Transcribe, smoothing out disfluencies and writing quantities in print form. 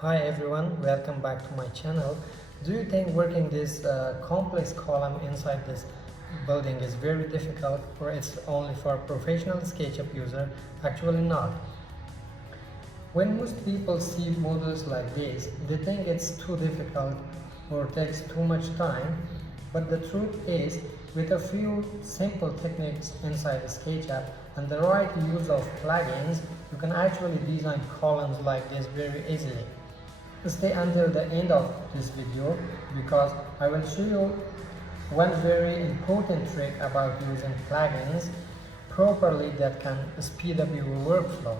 Hi everyone, welcome back to my channel. Do you think working this complex column inside this building is very difficult, or it's only for professional SketchUp user? Actually not. When most people see models like this, they think it's too difficult or takes too much time, but the truth is, with a few simple techniques inside SketchUp and the right use of plugins, you can actually design columns like this very easily. Stay until the end of this video because I will show you one very important trick about using plugins properly that can speed up your workflow.